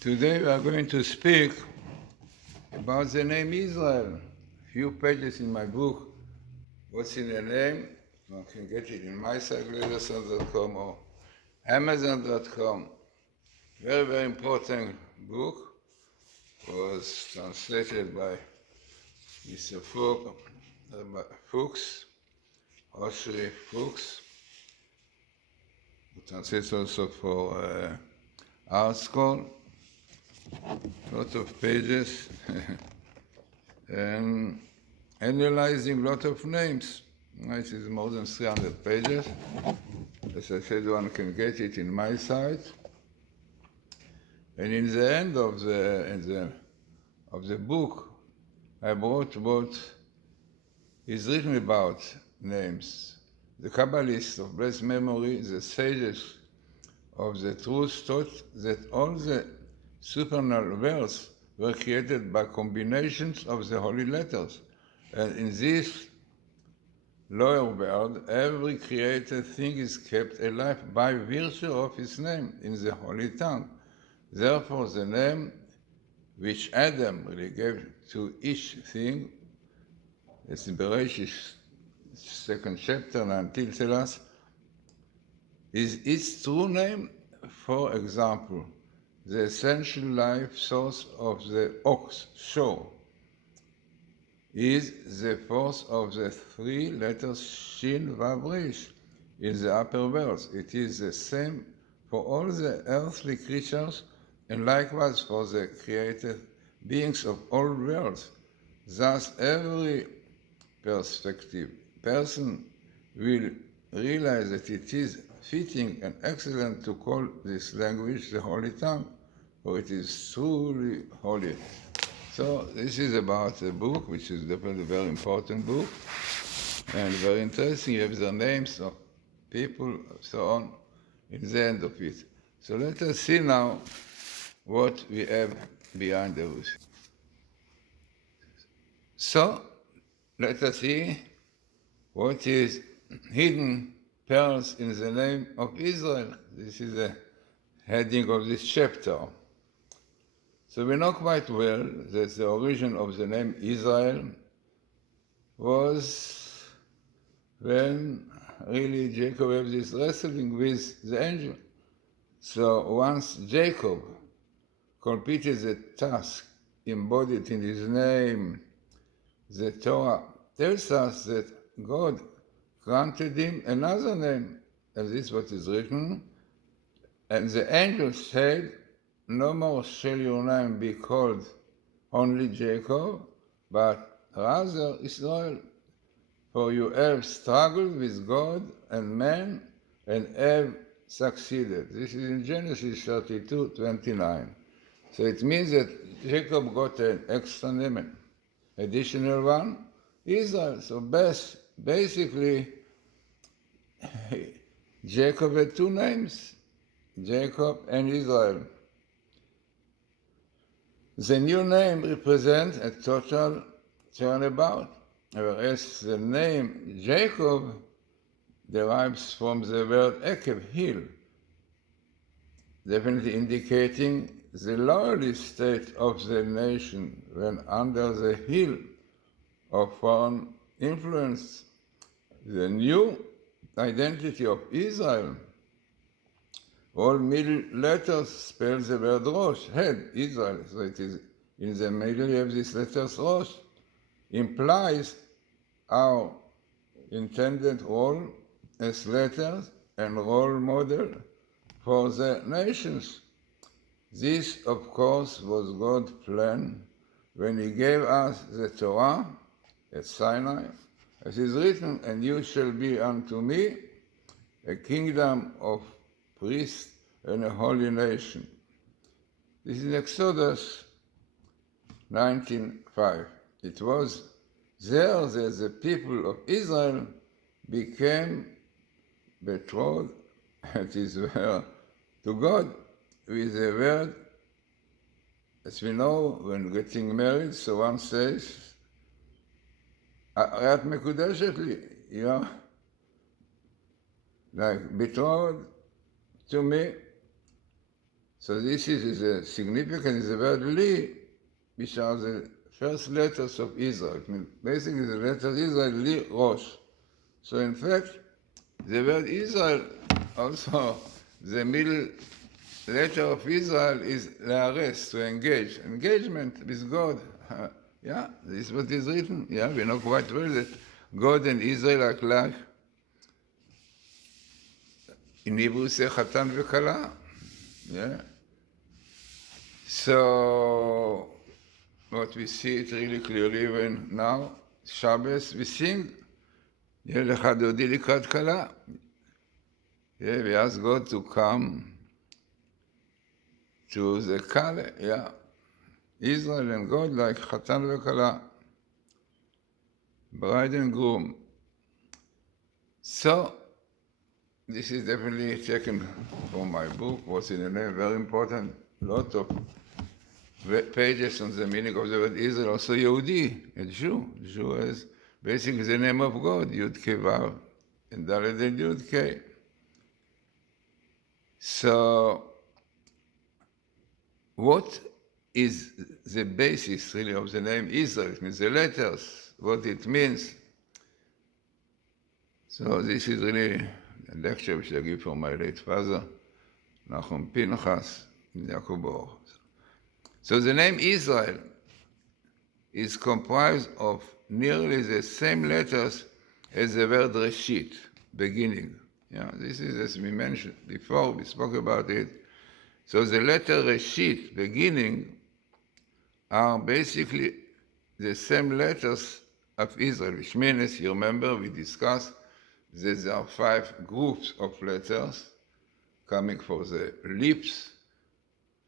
Today we are going to speak about the name Israel. A few pages in my book, What's in a Name? You can get it in Matityahau or Amazon.com. Very, very important book. Was translated by Mr. Fuchs, Oshri Fuchs, who translates also for Art School. Lot of pages and analyzing lot of names. It is more than 300 pages. As I said, one can get it in my site. And in the end of the book, I brought what is written about names. The Kabbalists of blessed memory, the sages of the truth, taught that all the supernal words were created by combinations of the holy letters. And in this lower world, every created thing is kept alive by virtue of its name in the holy tongue. Therefore, the name which Adam really gave to each thing, it's in Bereshit, 2nd chapter, 19 tells us, is its true name. For example, the essential life source of the ox, shor, is the force of the three letters Shin Vav Resh in the upper worlds. It is the same for all the earthly creatures and likewise for the created beings of all worlds. Thus, every perspective person will realize that it is fitting and excellent to call this language the Holy Tongue, for it is truly holy. So this is about a book, which is definitely a very important book, and very interesting. You have the names of people, so on, in the end of it. So let us see now what we have behind the roof. So let us see what is hidden pearls in the name of Israel. This is the heading of this chapter. So we know quite well that the origin of the name Israel was when really Jacob had this wrestling with the angel. So once Jacob completed the task embodied in his name, the Torah tells us that God granted him another name, and this is what is written. And the angel said, "No more shall your name be called only Jacob, but rather Israel, for you have struggled with God and man and have succeeded." This is in Genesis 32:29. So it means that Jacob got an extra name, additional one, Israel. So basically, Jacob had two names, Jacob and Israel. The new name represents a total turnabout, whereas the name Jacob derives from the word Ekev, hill, definitely indicating the lowly state of the nation when under the heel of foreign influence. The new identity of Israel, all middle letters spell the word Rosh, head, Israel. So it is in the middle you have this letters Rosh, implies our intended role as letters and role model for the nations. This, of course, was God's plan when He gave us the Torah at Sinai, as is written, "And you shall be unto me a kingdom of priests and a holy nation." This is Exodus 19:5. It was there that the people of Israel became betrothed, it is where, to God, with the word, as we know, when getting married, so one says, "את מקודשת לי," you know, like betrothed to me. So this is significant is the word Li, which are the first letters of Israel. I mean, basically the letter Israel, Li, Rosh. So in fact, the word Israel, also the middle letter of Israel is Le'ares, to engage. Engagement with God. Yeah, this is what is written. Yeah, we know quite well that God and Israel are like, in Hebrew say Chatan v'Kala. Yeah. So, what we see it really clearly even now, Shabbos, we sing, יהיה לך דודי לקראת כלה. Yeah, we ask God to come to the Kale, yeah. Israel and God like Chatan v'Kala, bride and groom. So, this is definitely taken from my book, what's in the name, very important, lot of pages on the meaning of the word Israel, also Yehudi, a Jew. Jew is basically the name of God, Yud Kei Vav, and Dalet and Yud Kei. So, what is the basis really of the name Israel? It means the letters, what it means. So this is really a lecture which I give from my late father, Nachum Pinchas, Yaakov Bor. So the name Israel is comprised of nearly the same letters as the word Reshit, beginning. Yeah, this is, as we mentioned before, we spoke about it. So the letter Reshit, beginning, are basically the same letters of Israel, which means, you remember, we discussed that there are 5 groups of letters coming from the lips,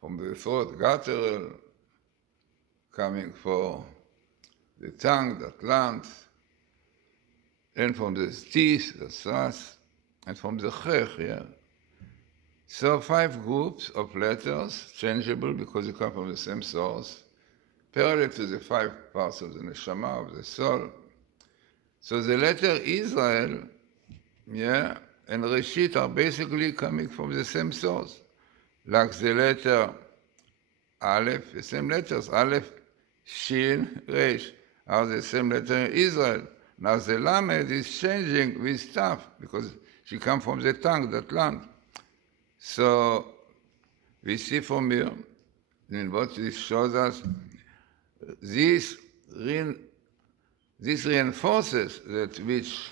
from the throat, guttural, coming from the tongue, the plant, and from the teeth, the thras, and from the chech, yeah. So 5 groups of letters, changeable because they come from the same source, parallel to the 5 parts of the neshama, of the soul. So the letter Israel, yeah, and Reshit are basically coming from the same source. Like the letter Aleph, the same letters, Aleph, Shin, Resh, are the same letter in Israel. Now the Lamed is changing with Taf, because she comes from the tongue, that land. So we see from here, in what this shows us, this reinforces that which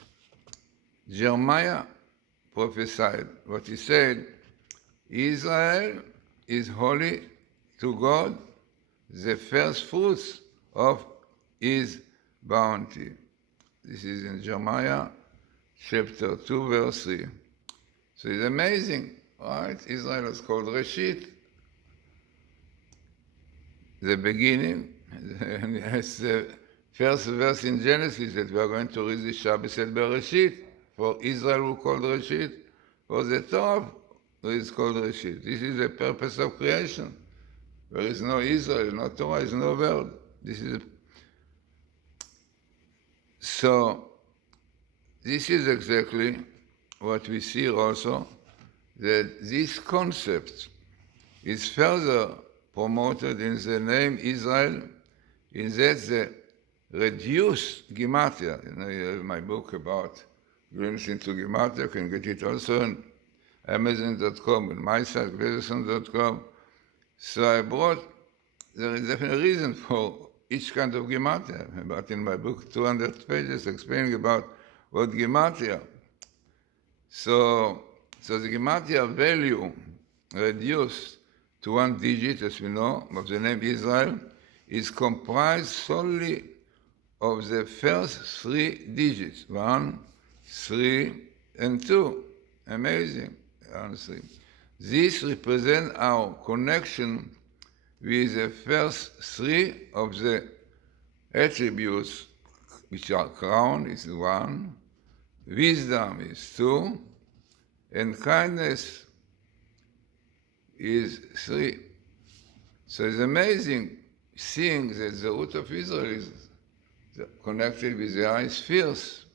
Jeremiah prophesied, what he said, Israel is holy to God, the first fruits of his bounty. This is in Jeremiah chapter 2, verse 3. So it's amazing, right? Israel is called Reshit, the beginning, and it's the first verse in Genesis that we are going to read this Shabbos at Bereshit. For Israel who called Reshit, for the Torah who is called Reshit. This is the purpose of creation. There is no Israel, no Torah, is no world. So, this is exactly what we see also, that this concept is further promoted in the name Israel, in that the reduced Gematria. You know, you have my book about glimpse into Gematria, you can get it also on Amazon.com, and my site, Glazerson.com. So I brought, there is definitely a reason for each kind of Gematria, but in my book, 200 pages explaining about what Gematria. So the Gematria value reduced to 1 digit, as we know, of the name Israel, is comprised solely of the first 3 digits, 1, 3, and 2. Amazing, honestly. This represents our connection with the first 3 of the attributes, which are crown is 1, wisdom is 2, and kindness is 3. So it's amazing seeing that the root of Israel is connected with the high spheres,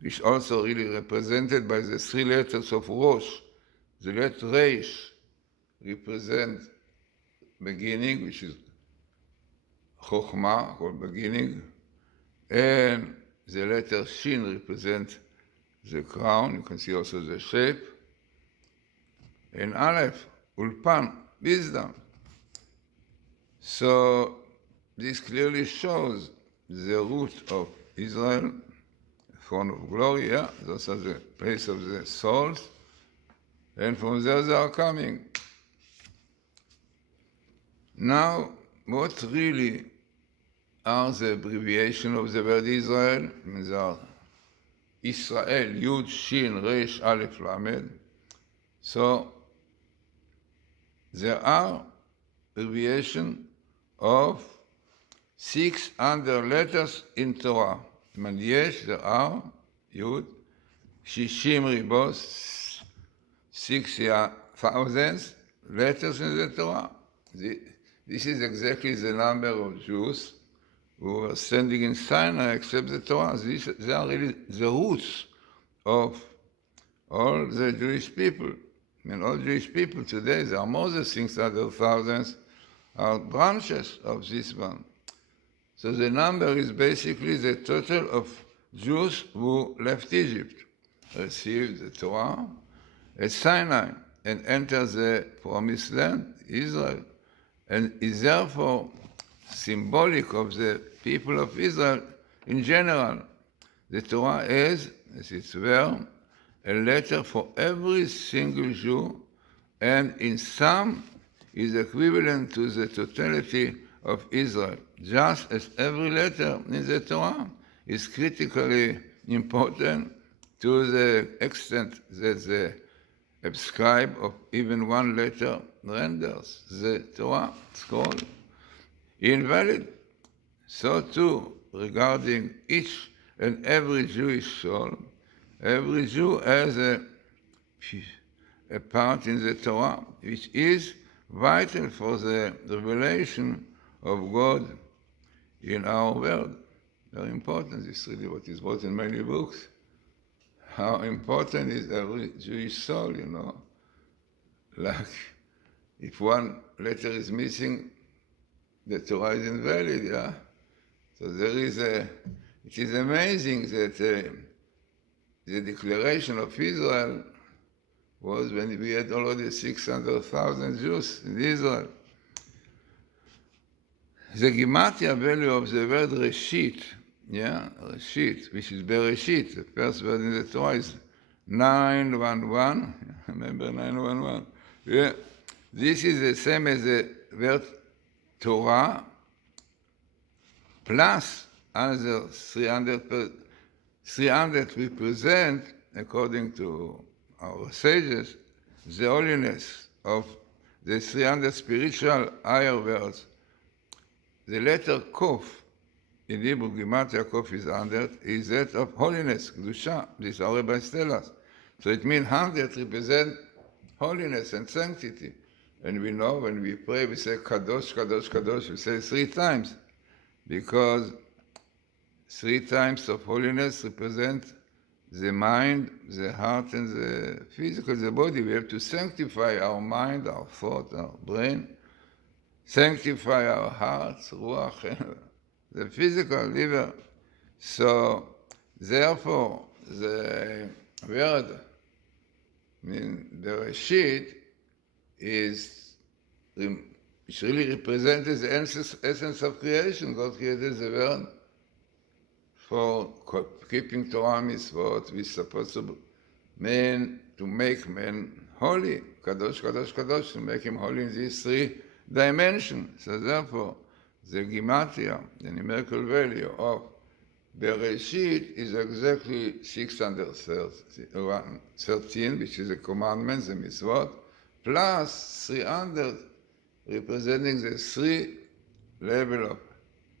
which also really represented by the 3 letters of Rosh, the letter Reish represents beginning, which is Chokhmah, called beginning, and the letter Shin represents the crown. You can see also the shape. And Aleph, Ulpan, wisdom. So this clearly shows the root of Israel, throne of glory, yeah? Those are the place of the souls. And from there they are coming. Now, what really are the abbreviation of the word Israel? I mean, there are Israel, Yud, Shin, Resh, Aleph, Lamed. So there are abbreviation of 600 letters in Torah. Yes, there are Yud, Shishim Ribos, 6,000 letters in the Torah. This is exactly the number of Jews who were standing in Sinai except the Torah. They are really the roots of all the Jewish people. I mean, all Jewish people today, there are more than 600,000, are branches of this one. So the number is basically the total of Jews who left Egypt, received the Torah at Sinai, and entered the promised land, Israel, and is therefore symbolic of the people of Israel in general. The Torah is, as it's were, a letter for every single Jew, and in sum is equivalent to the totality of Israel, just as every letter in the Torah is critically important to the extent that the scribe of even one letter renders the Torah scroll invalid. So too, regarding each and every Jewish soul, every Jew has a part in the Torah which is vital for the revelation of God in our world. Very important. This is really what is wrote in many books. How important is every Jewish soul, you know. Like, if one letter is missing, the Torah is invalid, yeah? So there is it is amazing that the declaration of Israel was when we had already 600,000 Jews in Israel. The Gematria value of the word Reshit, yeah, Reshit, which is Bereshit, the first word in the Torah is 911. Remember 911? Yeah. This is the same as the word Torah plus another 300 represent, according to our sages, the holiness of the 300 spiritual higher words. The letter Kof, in Hebrew, Gematria Kof is 100, is that of holiness, Kedusha. This our rabbis tell us. So it means 100 represent holiness and sanctity. And we know when we pray, we say Kadosh, Kadosh, Kadosh, we say 3 times, because 3 times of holiness represent the mind, the heart, and the physical, the body. We have to sanctify our mind, our thought, our brain, sanctify our hearts, ruach, the physical liver. So, therefore, the word, Bereshit, which really represents the essence of creation. God created the world for keeping Torah mitzvot. We're supposed to make man holy, kadosh, kadosh, kadosh, to make him holy in these 3 dimensions. So therefore, the Gematria, the numerical value of Bereshit, is exactly 613, which is the commandments, the mitzvot, plus 300, representing the 3 level of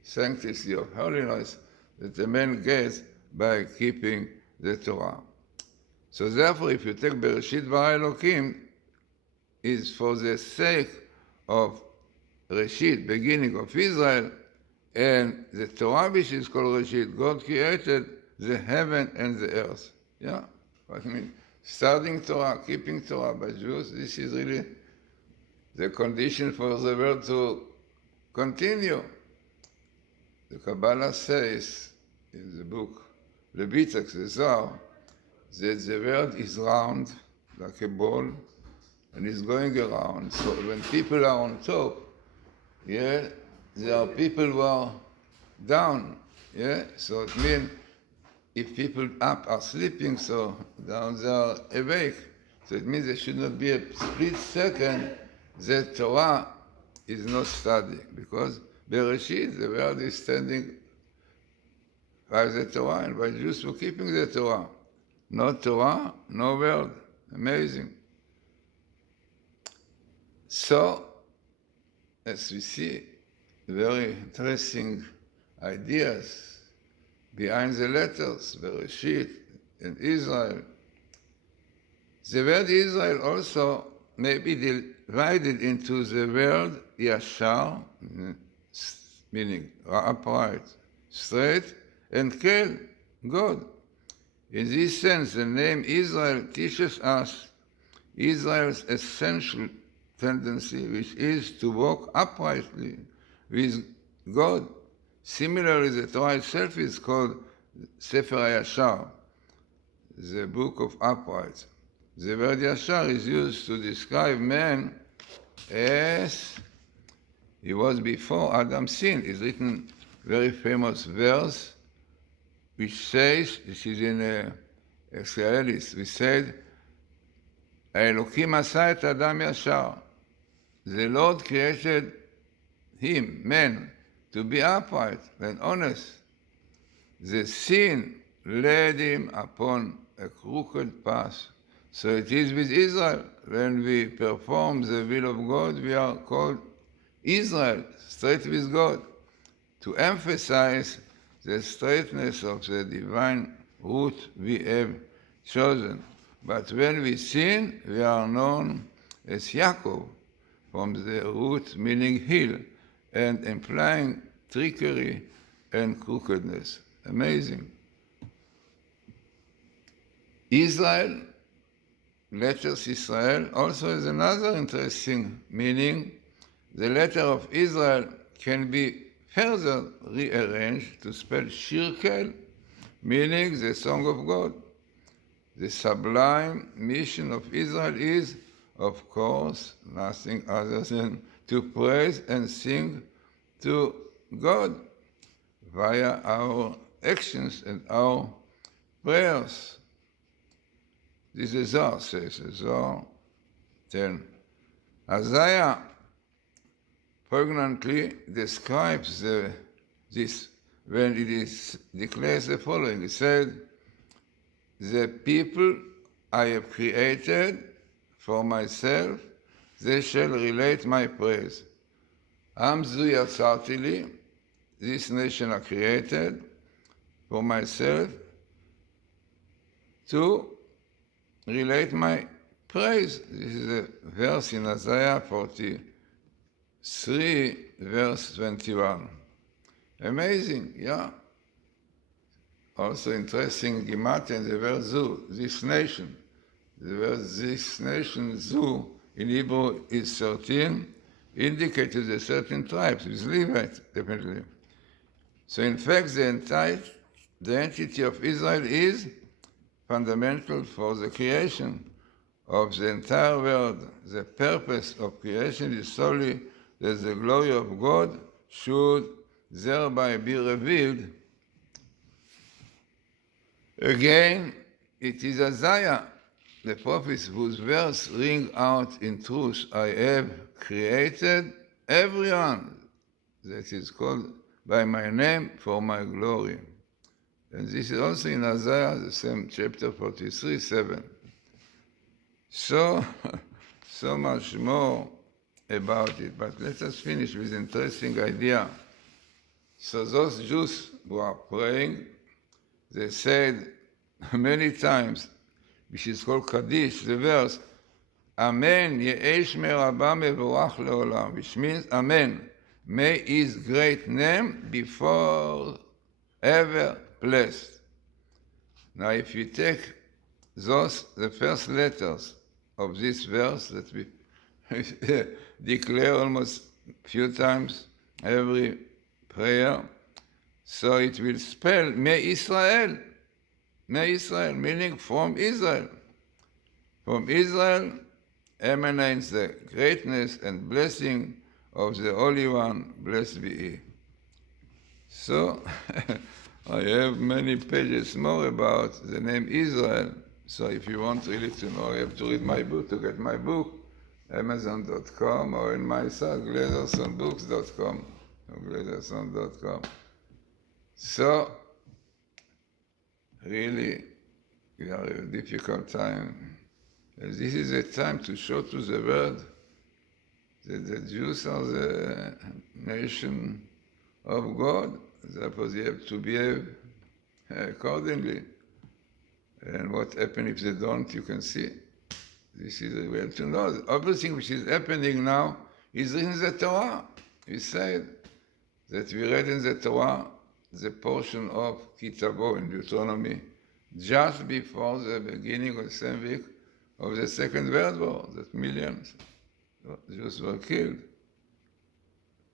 sanctity, of holiness, that the man gets by keeping the Torah. So therefore, if you take Bereshit bara Elokim, is for the sake of Reshit, beginning of Israel, and the Torah which is called Reshit, God created the heaven and the earth. Yeah? I mean, studying Torah, keeping Torah. By Jews, this is really the condition for the world to continue. The Kabbalah says in the book Leviticus, the Zohar, that the world is round like a ball and is going around. So when people are on top, yeah, there are people who are down, yeah. So it means if people up are sleeping, so down they are awake. So it means there should not be a split second that Torah is not studying, because Bereshit, the world is standing by the Torah, and by Jews for keeping the Torah. No Torah, no world. Amazing. So, as we see, very interesting ideas behind the letters, Bereshit and Israel. The word Israel also may be divided into the word Yashar, meaning upright, straight, and Kel, God. In this sense, the name Israel teaches us Israel's essential tendency, which is to walk uprightly with God. Similarly, the Torah itself is called Sefer HaYashar, the book of upright. The word Yashar is used to describe man as he was before Adam sinned. It's written very famous verse which says, this is in Israelis, we said, האלוקים עשה את אדם ישר. The Lord created him, man, to be upright and honest. The sin led him upon a crooked path. So it is with Israel. When we perform the will of God, we are called Israel, straight with God, to emphasize the straightness of the divine route we have chosen. But when we sin, we are known as Yaakov, from the root meaning hill, and implying trickery and crookedness. Amazing. Israel, letters Israel, also has another interesting meaning. The letter of Israel can be further rearranged to spell Shirkel, meaning the song of God. The sublime mission of Israel is, of course, nothing other than to praise and sing to God via our actions and our prayers. This is Zohar says, Zohar 10. Isaiah poignantly describes this when it declares the following. It said, the people I have created for myself, they shall relate my praise. Am zu yatzarti li, this nation I created for myself to relate my praise. This is a verse in Isaiah 43, verse 21. Amazing, yeah. Also interesting, Gematria and the word zu, this nation. The word this nation, zu, in Hebrew is 13, indicated the certain tribes, with Levite, definitely. So in fact, the entity of Israel is fundamental for the creation of the entire world. The purpose of creation is solely that the glory of God should thereby be revealed. Again, it is Isaiah, the prophet, whose verse ring out in truth, I have created everyone that is called by my name for my glory. And this is also in Isaiah, the same chapter 43, 7. So much more about it, but let us finish with an interesting idea. So those Jews who are praying, they said many times, which is called Kaddish, the verse, Amen, Ye'eh Shmei Rabba Mevorach Leolam, which means, Amen, may his great name be forever blessed. Now, if you take those, the first letters of this verse that we declare almost a few times every prayer, so it will spell Me Israel, meaning from Israel. From Israel emanates the greatness and blessing of the Holy One, blessed be He. So, I have many pages more about the name Israel, so if you want really to know, you have to read my book. To get my book, Amazon.com, or in my site, GlazersonBooks.com, or Glazerson.com. So, really, we are in a difficult time. And this is a time to show to the world that the Jews are the nation of God. Therefore, they have to behave accordingly. And what happens if they don't, you can see. This is the way to know. Everything which is happening now is in the Torah. He said that we read in the Torah the portion of Kitabo in Deuteronomy just before the beginning of the same week of the Second World War, that millions of Jews were killed.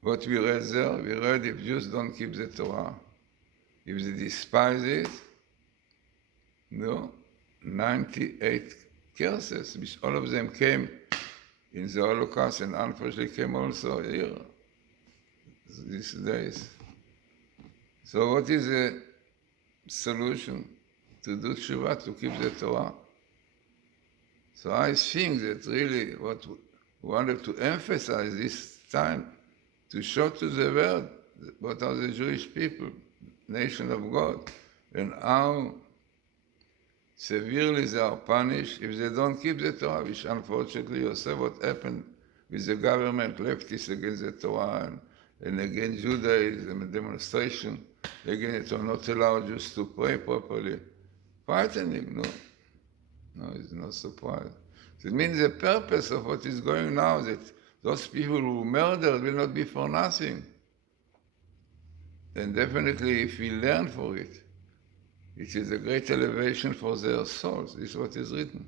What we read there, we read if Jews don't keep the Torah, if they despise it, 98 curses, which all of them came in the Holocaust and unfortunately came also here, these days. So what is the solution? To do tshuva, to keep the Torah. So I think that really what we wanted to emphasize this time, to show to the world what are the Jewish people, nation of God, and how severely they are punished if they don't keep the Torah, which unfortunately you saw what happened with the government, leftists against the Torah, and against Judaism, and demonstration against it, or not allow Jews to pray properly. Frightening, no, it's no surprise. It means the purpose of what is going now, that those people who murdered will not be for nothing. And definitely if we learn for it, it is a great elevation for their souls. This is what is written.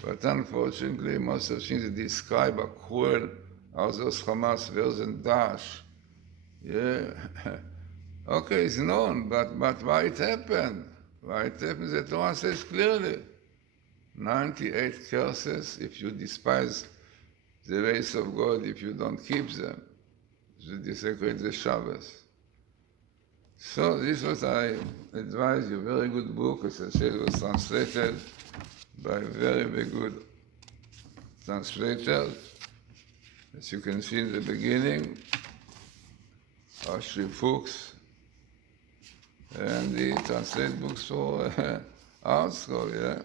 But unfortunately, most of the things that describe are cruel, are those Hamas versus Daesh. Yeah. Okay, it's known, but why it happened? Why it happened? The Torah says clearly, 98 curses if you despise the ways of God, if you don't keep them. You desecrate the Shabbos. So this was, I advise you, very good book. As I said, it was translated by very, very good translators. As you can see in the beginning, Ashri Fuchs, and he translates books for art school, yeah.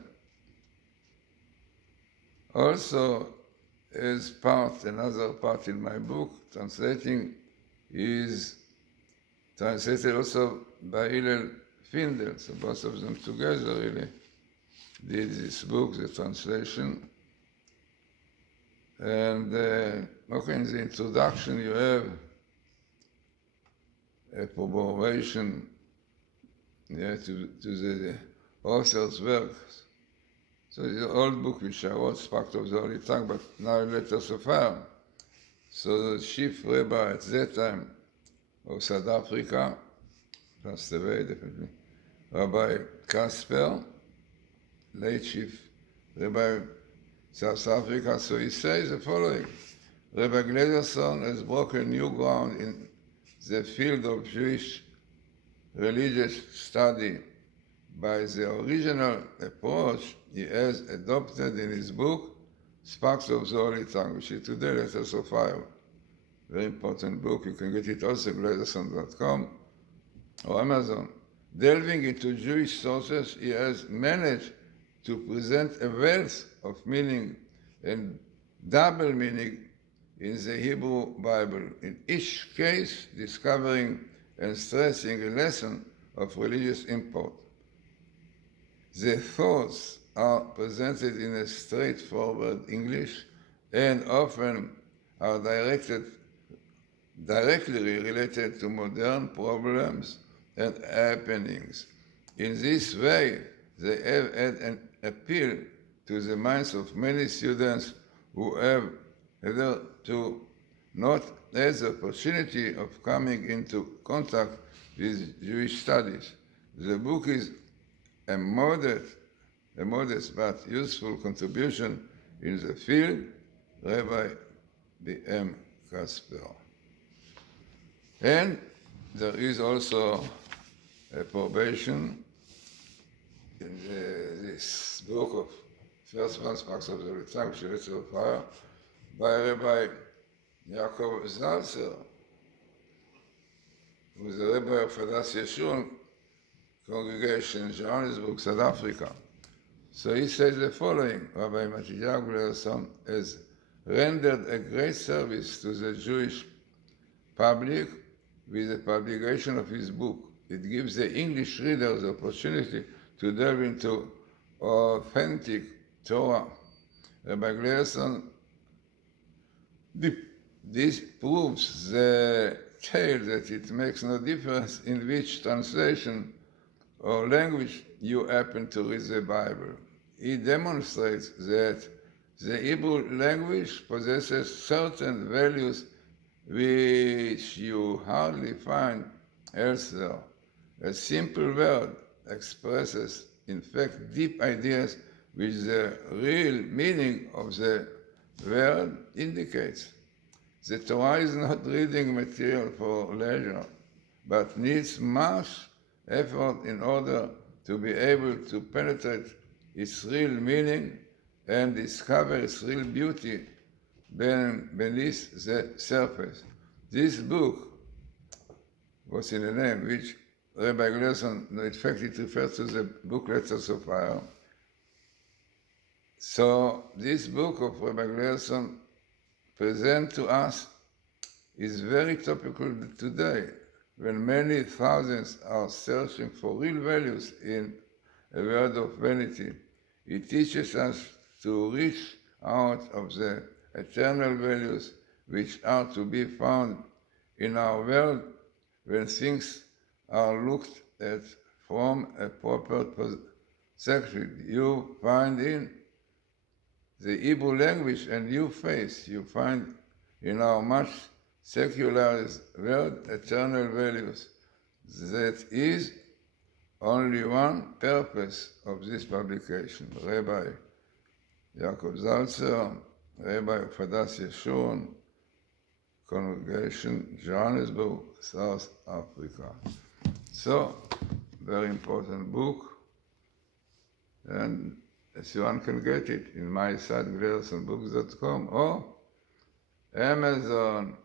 Also, as part, another part in my book, translating is translated also by Hillel Findel, so both of them together really did this book, the translation. And okay, in the introduction you have a promotion to the author's works. So the old book which I wrote, Spark of the Holy Tongue, but now Letters of Fire. So the chief rabbi at that time of South Africa, passed away definitely, Rabbi Kasper, late chief rabbi South Africa. So he says the following: Rabbi Glazerson has broken new ground in the field of Jewish religious study by the original approach he has adopted in his book, Sparks of the Holy Tongue, which is today Letters of Fire. Very important book. You can get it also at Glazerson.com or Amazon. Delving into Jewish sources, he has managed to present a wealth of meaning and double meaning in the Hebrew Bible, in each case discovering and stressing a lesson of religious import. The thoughts are presented in a straightforward English and often are directly related to modern problems and happenings. In this way, they have had an appeal to the minds of many students who have hitherto not had the opportunity of coming into contact with Jewish studies. The book is a modest but useful contribution in the field, Rabbi B.M. Kasper. And there is also a probation in this book of First Sparks of the Return, Chariots of Fire, by Rabbi Yaakov Zalzer, who is the Rabbi of Hadas Yeshurun congregation in Johannesburg, South Africa. So he says the following: Rabbi Matityahau Glazerson has rendered a great service to the Jewish public with the publication of his book. It gives the English readers the opportunity to delve into authentic Torah. Rabbi Glazerson, this proves the tale that it makes no difference in which translation or language you happen to read the Bible. He demonstrates that the Hebrew language possesses certain values which you hardly find elsewhere. A simple word expresses, in fact, deep ideas which the real meaning of the word indicates. The Torah is not reading material for leisure, but needs much effort in order to be able to penetrate its real meaning and discover its real beauty beneath the surface. This book was in a name which Rabbi Glazerson, in fact, it refers to the book Letters of Fire. So this book of Rabbi Glazerson present to us is very topical today, when many thousands are searching for real values in a world of vanity. It teaches us to reach out of the eternal values which are to be found in our world when things are looked at from a proper perspective. You find in the Hebrew language and new faith, you find in our much secularized world eternal values. That is only one purpose of this publication. Rabbi Yaakov Zalzer, Rabbi of Hadas Yeshurun, congregation, Johannesburg, South Africa. So, very important book, and as one can get it in my site, glazersonbooks.com or Amazon.com.